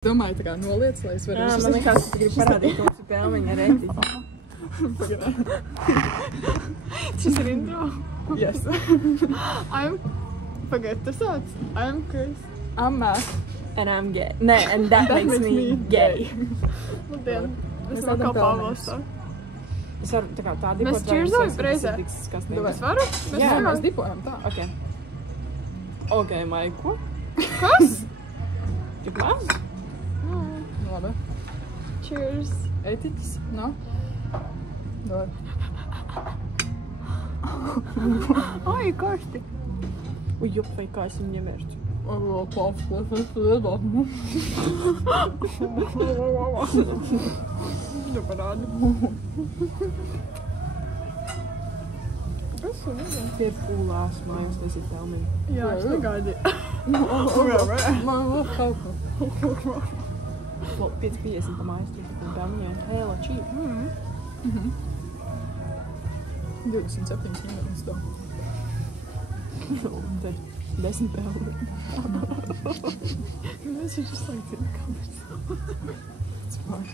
Domāju, tā kā noliec, lai es varu Man likās, ka tu gribi parādīt mums pelmeņu ar etiķi. Šis ir intro? Yes. Pagaid, tas tāds. I'm Chris. I'm Matt. And I'm gay. Nē, and that makes me gay. Labdien. Es vēl kā Pāvils tā. Es varu tā kā tā dipot. Mēs cheersojam reizē. Es varu? Mēs dipojam tā. Ok. Ok, Maiku. Kas? Tik maz? Labi. Cheers. Etiķis? No? Labi. Ai, karsti. Ui, vai kā es viņu ņemērtu. Viņu parādi. Kas tu nezinu? Tie ir pūlās mājās, tas ir pelmeņi. Jā, es negaidīju. Man vēl kaut ko. 5,50 pa mājas tur par pelmeņiem. Hella cheap. 27 minūtes to. 10 pelmeņi. Mēs viņš izslēgt ir kameras. It's fine.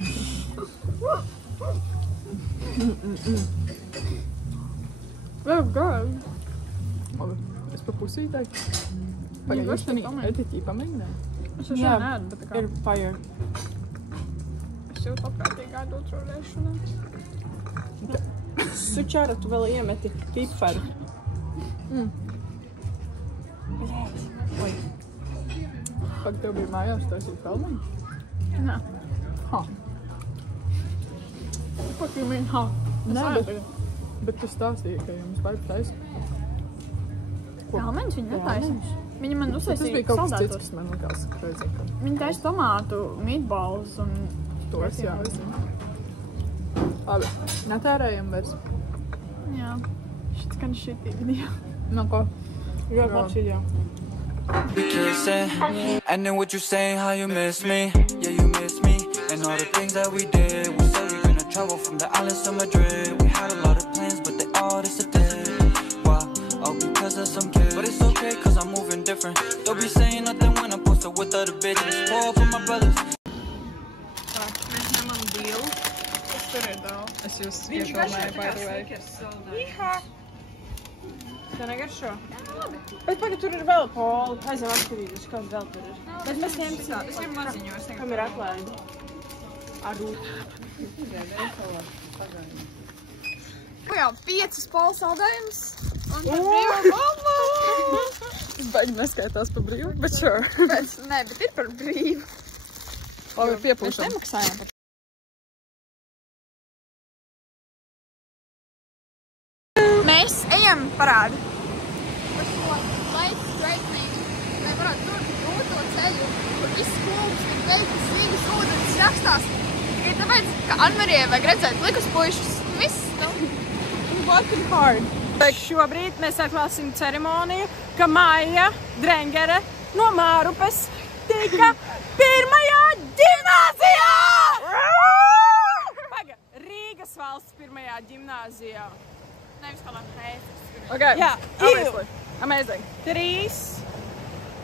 Vēl gāju. Labi, es pa pusī teiktu. Pagaid, jūs tam etiķī pamēģināju? Es jau neēdu, bet tā kā... Ir fire. Es jau labprātīgi gādu otro reišanu. Sučāra, tu vēl iemeti piparu. Oi. Pag tev bija mājās taisīt pelmeņu? Nē. Ha. Pak you mean ha? Nē, bet tu stāstīji, ka jums vajag taisīt. Pelmeņus viņi netaisīs. Viņi man uztaisīja tas bija kaut kas cits, kas man likās crazy. Viņi taisa tomātu, meatballs un... Tos, jā, es zinu. Labi, netērējam vairs. Jā. Šits gan šitī video. No ko? Jā, pats video. We kissing, and then what you saying, how you miss me? Yeah, you miss me, and all the things that we did. We said we gonna travel from the islands to Madrid. We had a lot of plans, but they all disappeared. Why? All because of some kids. But it's okay, cause I'm moving different. Don't be saying nothing when I'm posted with other bitches. Pour for my brothers. Tā, mēs ņemam deal. Kas tur ir daudz? Es jūs iefilmēju, by the way. Ihā! Tā negaršo? Bet pagad tur ir vēl poli. Aizem atkarīgas, kāds vēl tur ir. Bet mēs ņemsim. Es ņemu maziņo, es Kam ir atlaidi? Aru. Jā, 5 pola saldējums. Un par brīvu mammu! Es baigi neskaitās par brīvu, bet sure. Nē, bet ir par brīvu. Labi, piepūšam. Mēs nemaksājam par Mēs ejam parādi. Par šo life straightening, lai varētu tur grūto ceļu, kur viss klubs, kad veikas vīgas ūdens rakstās. Ir tāpēc, ka Anmarijai vajag redzēt likus puišus. Viss, nu. Working hard. Šobrīd mēs atklāsim ceremoniju, ka Maija Drengere no Mārupes tika pirmajā ģimnāzijā! Paga, Rīgas valsts pirmajā ģimnāzijā. Nevis kā Latvijas. Okay, Jā, amazing. 3.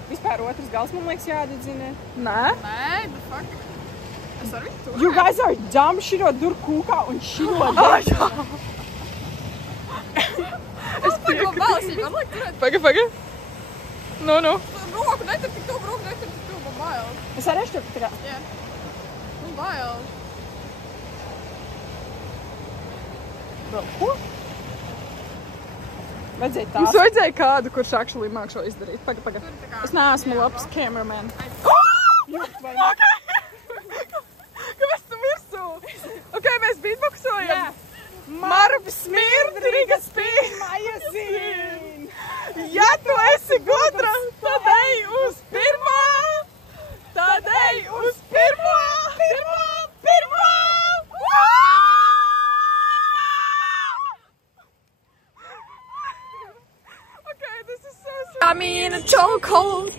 Vispār otrs gals, man liekas, jādedzina. Nē? Nē, the fuck. Es varu viņu turēt. You guys are dumb, širo dur kūkā un širo dēļ. Es Balsīgi, var liek turēt. Paga. No. Roku netur tik tuvu, man bail. Es arī šķiet, tā kā. Jā. Man bail. Vēl ko? Vajadzēja tās. Mums vajadzēja kādu, kurš actually māk šo izdarīt. Paga. Es neesmu labs cameraman. Kāpēc tu virsū? Ok, mēs beatboxojam. Jā. Marupes smird, Rīgas spīd. Maija zin. Ja tu esi gudra, tad ej uz pirmo. Tad ej uz pirmo. Okay, this is so sweet. I'm in a chokehold.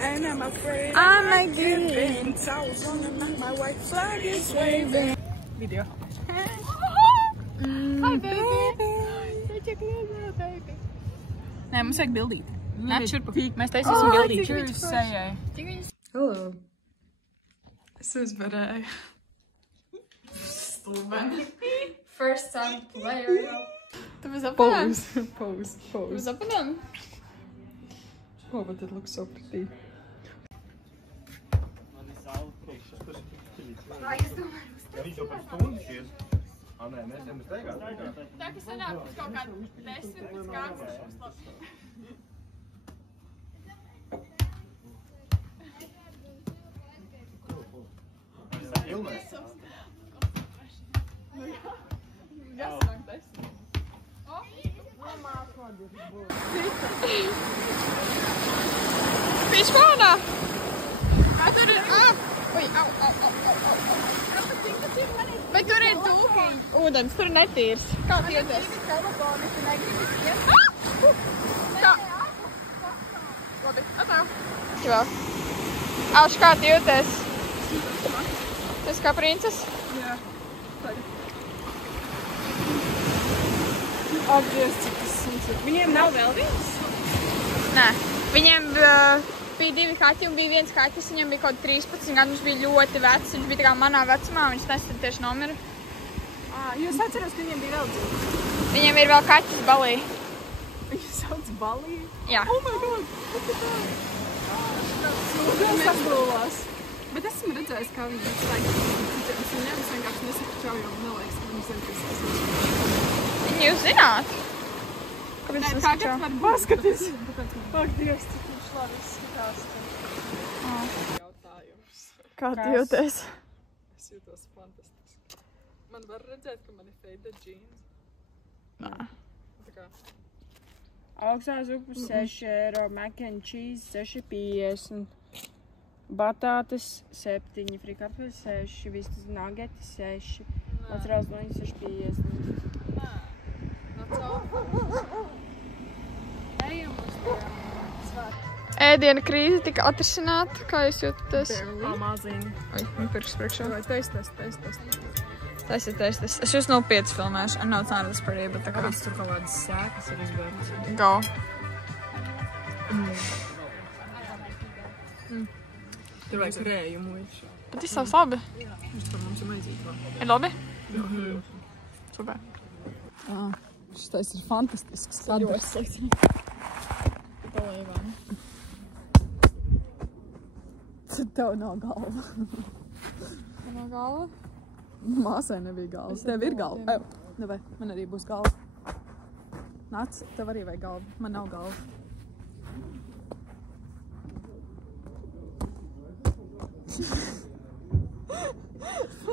And I'm afraid I'm like giving. My white flag is waving. Video. Hi, baby. Nē, mums vajag bildīt. Nē, šurpu. Mēs taisīsim bildīt. Hello. Es uzvarēju. Stulbeni. First time player. Tu was up and Pose. Tu was up and down. Oh, but it looks so pretty. Tā, ka sanāk uz kaut kādu 10 gadus. Piškona! Vai tur ir... Ui, au. Bet tur ir tūkiņi. Ūdens, tur netīrs. Kā tu jūties? Kā? Labi, atā. Čivā. Auši, kā tu jūties? Tu esi kā princes? Jā. Apdies, cik tas suns ir. Viņiem nav vēl viens? Nē. Viņiem bija 2 kaķi un bija viens kaķis. Viņam bija kaut 13 gadu, viņš bija ļoti vecs. Viņš bija tā kā manā vecumā, viņš nesen tieši nomira. Jūs atceros, ka viņiem bija vēl dzīvi? Viņiem ir vēl kaķis Balī. Viņi sauc Balī? Jā. Oh my god! Look at that! Sūdās apgulās. Bet esmu redzējis, kā viņi citiem suņiem. Es vienkārši nesaku čau, jo neliekas, ka viņi zina, kas tas ir. Viņi jūs zināt? Kāpēc Nē, tas tagad čau? var paskaties. Ak, Dievs, cik viņš labi izskatās. Jautājums. Kā tu jūties? Es jūtos fantastiski. Man var redzēt, ka man ir faded jeans. Nā. Tā kā... Augstā zupa 6 eiro, mac and cheese 6,50. Batātes 7, frikartuļi 6, vistas nageti 6, mozzarella 6,50. Nē. That's all. Ejam uz tiem svētu. Ēdiena krīze tika atrisināta. Kā jūs jūtaties? Amaziņi. Oi, man pirks priekšā. Vai taistas. Taisiet. Es jūs no 5 filmēšu. I know it's not as pretty, bet tā kā... Viss tur kaut kādas sēkas ir izbērtas. Go. Tur vajag krējumu viņš. Bet tas savs labi. Viņš par mums ir maizīt vēl. Ir labi? Super. Šitais ir fantastisks. Ļoti slikti. Palīgām. Tev nav galva. Tā nav galva? Māsai nebija galva. Tev ir galva. Davai, man arī būs galva. Nāc, tev arī vajag galva. Man nav galva.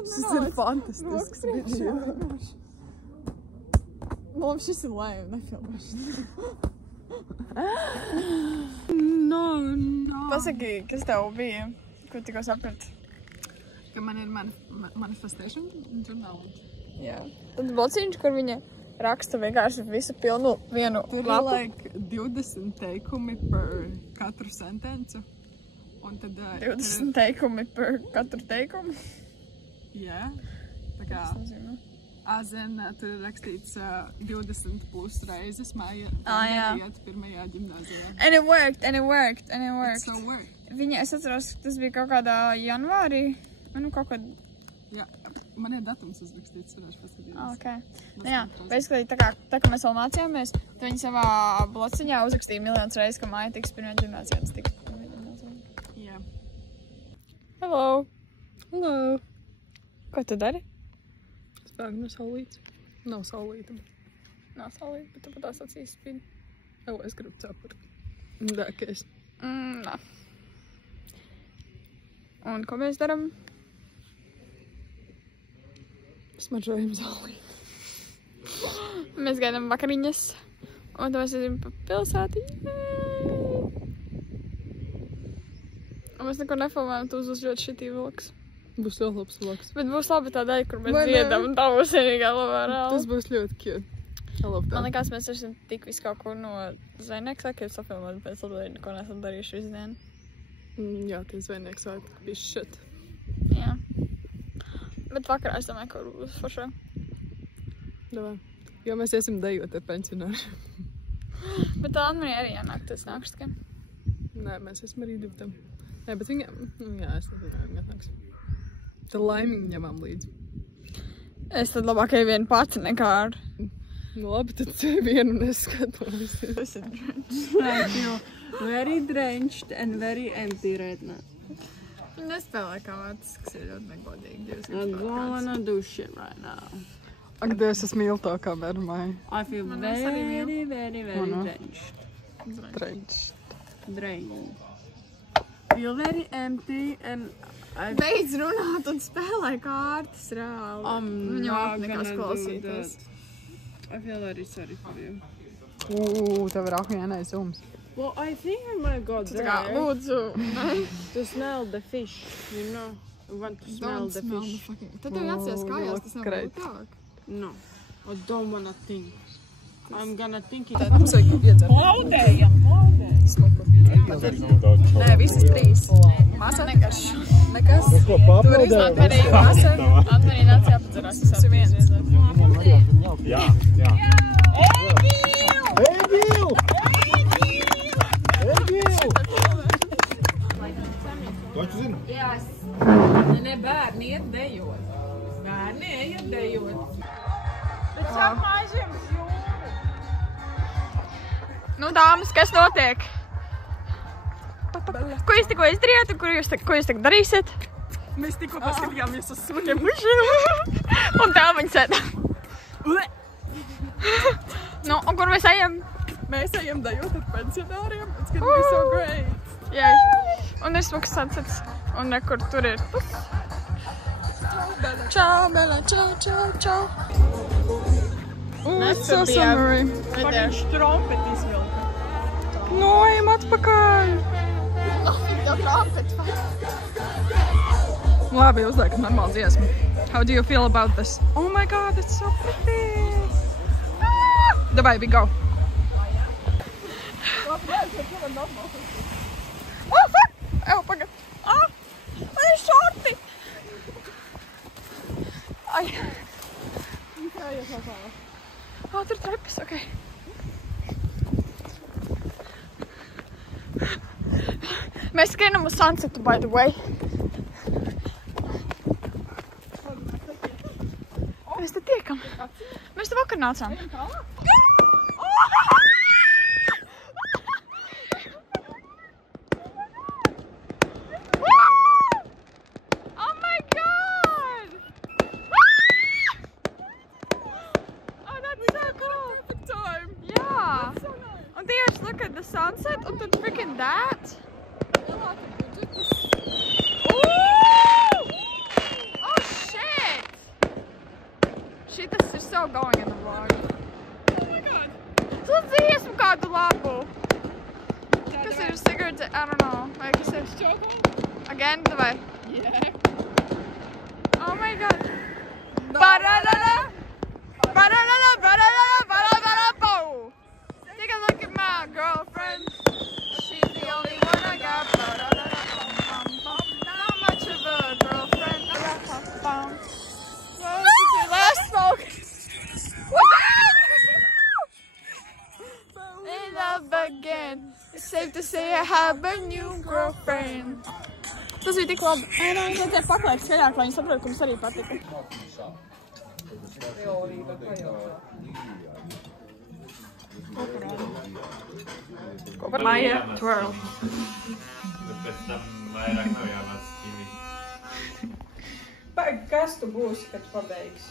Šis ir fantastisks video. Labi, šis ir lēm, nefilmēšu. No. Pasaki, kas tev bija? Ko tikko saprati? Ka man ir manifestation žurnāli. Jā. Tad blociņš, kur viņa raksta vienkārši visu pilnu vienu Tur ir lapu. like 20 teikumi par katru sentencu. Un tad... 20 teikumi par katru teikumu. Jā. Tā kā... Tas nozīmē. Azen, tur ir rakstīts 20 plus reizes māja jā. iet pirmajā ģimnāzijā. And it worked. It's so work. Viņa, es atceros, ka tas bija kaut kādā janvārī. Nu, kaut kad... Jā, man ir datums uzrakstīts, varēšu paskatīt. Okay. Nu, jā, basically, tā kā mēs vēl mācījāmies, tad viņi savā blociņā uzrakstīja miljonus reizes, ka māja tiks pirmajā ģimnāzijā. Tas tiks pirmajā ģimnāzijā. Jā. Hello! Hello! Ko tu dari? Es bēgu no saulītes. Nav saulīta. Nav saulīt, bet tu pat tās acīs spīd. Jau, es gribu cepurt. Dēkais. Nā. Un ko mēs daram? Smaržojam saulīti. Mēs gaidām vakariņas. Un tad mēs ejam pa pilsēti. Un mēs neko nefilmējam, tu uzlūs ļoti šitī vilks. Būs vēl labs vlogs. Bet būs labi tā daļa, kur mēs dziedam, un tā būs vienīgā labā reāli. Tas būs ļoti cute. I love that. Man liekas, mēs esam tik visu kaut kur no zvejnieks, ka es safilmēju, pēc tam neko nesam darījuši visu dienu. Jā, tie zvejnieks vajag bija shit. Jā. Bet vakarā es domāju, ka būs foršā. Davai. Jo mēs iesim dejot ar pensionāru. Bet tā Anmarija arī jānāk, tas nāks tikai. Nē, mēs esam arī divi tam. Nē, bet viņa... Jā, es nezinu, viņa atnāks. Tad laimīgi ņemam līdzi. Es tad labāk eju vienu pati nekā ar. Nu labi, tad vienu neskatos. I feel very drenched and very empty right now. Nespēlē kā vārds, kas ir ļoti negodīgi. I'm gonna do shit right now. Ak, Dievs, es mīlu to kameru, Maija. I feel very drenched. Drained. Feel very empty and Beidz runāt un spēlē kārtas reāli. not nekas gonna do klausīties. that. I feel very sorry for you. Tev ir akvienais zums. Well, I think I might go there Lūdzu. to smell the fish, you know. I want to smell the fish. Tad tev jāatsies kājās, tas nav great. grūtāk. No, I don't wanna think. I'm gonna think it. Mums vajag iedzert. Nē, visas trīs. Māsa negarš. Nekas. Tur izlādēja māsa. Antoni nāc jāpadzerās. Tas ir viens. Jā. Egil! To tu zini? Ne, bērni iet dejot. Bērni iet dejot. Bet sāk maiziem uz jūru. Nu, dāmas, kas notiek? Ko jūs tikko izdarījāt un ko jūs tagad darīsiet? Mēs tikko paskatījāmies uz suņiem. Un tā viņi sēdā. Nu, un kur mēs ejam? Mēs ejam dejot ar pensionāriem. It's gonna be so great. Jā. Un ir smuks sunsets. Un nekur tur ir. Čau, Bela, čau. It's so summery. Fucking trompet izvilka. Nu, ejam atpakaļ. Labi, uzliekam normālu dziesmu. How do you feel about this? Oh my god, it's so pretty. Davai, we go. Oh, fuck! Ew, pagad. Man ir šorti! Ai. Tur trepas, okei. Mēs skrienam uz sunsetu, by the way. Mēs te tiekam. Mēs te vakar nācām. Oh my god! Oh, that's so cool. Perfect time. Yeah. And there's, look at the sunset and then freaking that. Oh shit! Shit, this is so going in the vlog. Oh my god. Tu dziesmu kādu labu. Kas ir cigarettes? I don't know. Vai kas ir? Again, davai. Yeah. Oh my god. Ba-da-da-da. Ba-da-da-da, ba-da-da-da, ba-da-da-da, bo. Take a look at my girlfriend. She's the only one I got. Ba-da-da-da, bum-bum-bum. Not much of a girlfriend. Ba-da-da-bum. Last smoke. In love again. It's safe to say I have a new girlfriend. Tas bija tik labi. Nē, viņš vajadzēja paklāt skaļāk, lai viņi saprot, ka mums arī patika. Ko par Maija? Twirl. Pēc tam vairāk nav jāmāc ķīmija. Kas tu būsi, kad pabeigsi?